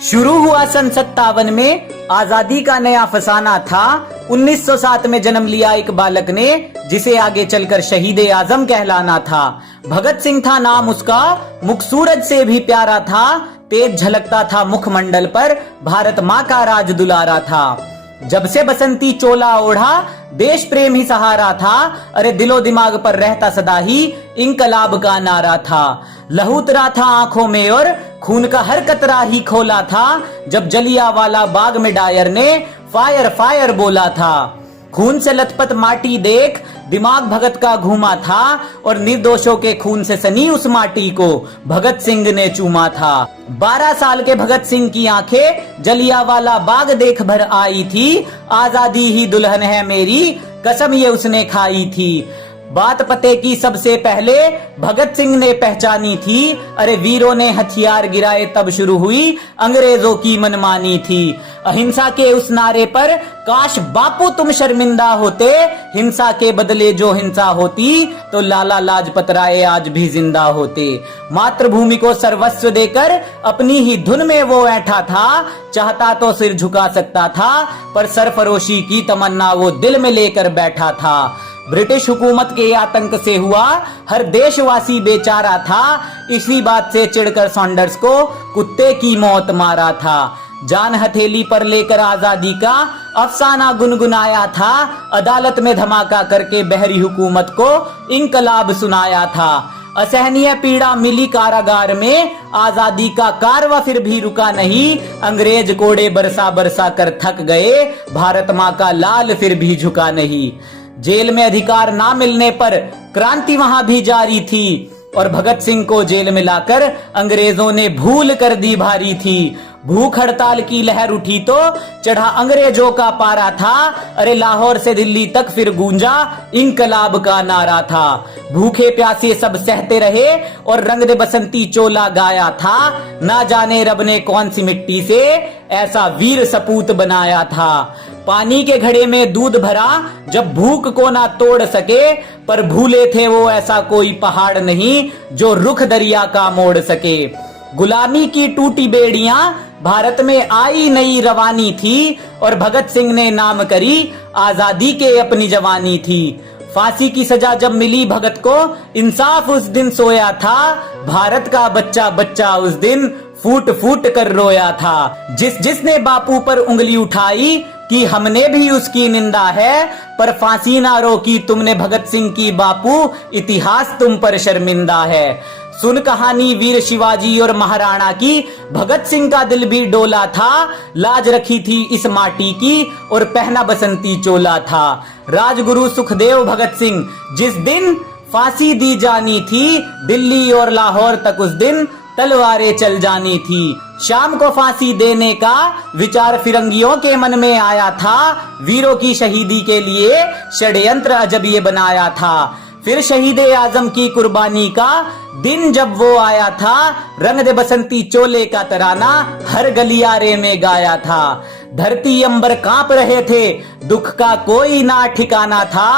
शुरू हुआ सन 57 में आजादी का नया फसाना था। 1907 में जन्म लिया एक बालक ने, जिसे आगे चलकर शहीद ए आजम कहलाना था। भगत सिंह था नाम उसका, मुख सूरज से भी प्यारा था। तेज झलकता था मुखमंडल पर, भारत माँ का राज दुलारा था। जब से बसंती चोला ओढ़ा, देश प्रेम ही सहारा था। अरे दिलो दिमाग पर रहता सदा ही इंकलाब का नारा था। लहू उतरा था आंखों में और खून का हर कतरा ही खोला था। जब जलियांवाला बाग में डायर ने फायर फायर बोला था। खून से लथपथ माटी देख दिमाग भगत का घूमा था, और निर्दोषों के खून से सनी उस माटी को भगत सिंह ने चूमा था। 12 साल के भगत सिंह की आंखें जलियांवाला बाग देख भर आई थी। आजादी ही दुल्हन है मेरी, कसम ये उसने खाई थी। बात पते की सबसे पहले भगत सिंह ने पहचानी थी। अरे वीरों ने हथियार गिराए तब शुरू हुई अंग्रेजों की मनमानी थी। अहिंसा के उस नारे पर काश बापू तुम शर्मिंदा होते। हिंसा के बदले जो हिंसा होती तो लाला लाजपत राय आज भी जिंदा होते। मातृभूमि को सर्वस्व देकर अपनी ही धुन में वो ऐठा था। चाहता तो सिर झुका सकता था, पर सरफरोशी की तमन्ना वो दिल में लेकर बैठा था। ब्रिटिश हुकूमत के आतंक से हुआ हर देशवासी बेचारा था। इसी बात से चिढ़कर सॉन्डर्स को कुत्ते की मौत मारा था। जान हथेली पर लेकर आजादी का अफसाना गुनगुनाया था। अदालत में धमाका करके बहरी हुकूमत को इंकलाब सुनाया था। असहनीय पीड़ा मिली कारागार में, आजादी का कारवा फिर भी रुका नहीं। अंग्रेज कोड़े बरसा बरसा कर थक गए, भारत माँ का लाल फिर भी झुका नहीं। जेल में अधिकार ना मिलने पर क्रांति वहां भी जारी थी, और भगत सिंह को जेल में लाकर अंग्रेजों ने भूल कर दी भारी थी। भूख हड़ताल की लहर उठी तो चढ़ा अंग्रेजों का पारा था। अरे लाहौर से दिल्ली तक फिर गूंजा इंकलाब का नारा था। भूखे प्यासे सब सहते रहे और रंग दे बसंती चोला गाया था। ना जाने रब ने कौन सी मिट्टी से ऐसा वीर सपूत बनाया था। पानी के घड़े में दूध भरा जब भूख को ना तोड़ सके, पर भूले थे वो ऐसा कोई पहाड़ नहीं जो रुख दरिया का मोड़ सके। गुलामी की टूटी बेड़ियां भारत में आई नई रवानी थी, और भगत सिंह ने नाम करी आजादी के अपनी जवानी थी। फांसी की सजा जब मिली भगत को, इंसाफ उस दिन सोया था। भारत का बच्चा बच्चा उस दिन फूट फूट कर रोया था। जिसने बापू पर उंगली उठाई कि हमने भी उसकी निंदा है, पर फांसी ना रोकी तुमने भगत सिंह की बापू, इतिहास तुम पर शर्मिंदा है। सुन कहानी वीर शिवाजी और महाराणा की, भगत सिंह का दिल भी डोला था। लाज रखी थी इस माटी की और पहना बसंती चोला था। राजगुरु सुखदेव भगत सिंह जिस दिन फांसी दी जानी थी, दिल्ली और लाहौर तक उस दिन तलवारें चल जानी थी। शाम को फांसी देने का विचार फिरंगियों के मन में आया था। वीरों की शहीदी के लिए षड्यंत्र अजब ये बनाया था। फिर शहीद ए आजम की कुर्बानी का दिन जब वो आया था, रंग दे बसंती चोले का तराना हर गलियारे में गाया था। धरती अंबर कांप रहे थे, दुख का कोई ना ठिकाना था।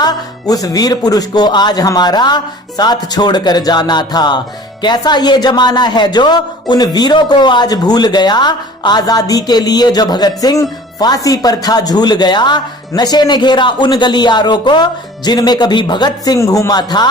उस वीर पुरुष को आज हमारा साथ छोड़कर जाना था। कैसा ये जमाना है जो उन वीरों को आज भूल गया। आजादी के लिए जो भगत सिंह फांसी पर था झूल गया। नशे ने घेरा उन गलियारों को जिनमें कभी भगत सिंह घूमा था।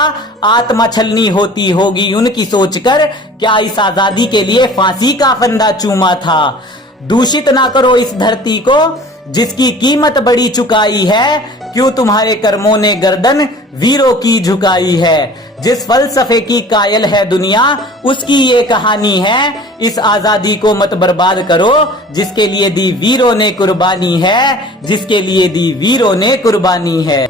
आत्मा छलनी होती होगी उनकी सोचकर, क्या इस आजादी के लिए फांसी का फंदा चूमा था। दूषित ना करो इस धरती को जिसकी कीमत बड़ी चुकाई है। क्यों तुम्हारे कर्मों ने गर्दन वीरों की झुकाई है। जिस फलसफे की कायल है दुनिया, उसकी ये कहानी है। इस आजादी को मत बर्बाद करो जिसके लिए दी वीरों ने कुर्बानी है, जिसके लिए दी वीरों ने कुर्बानी है।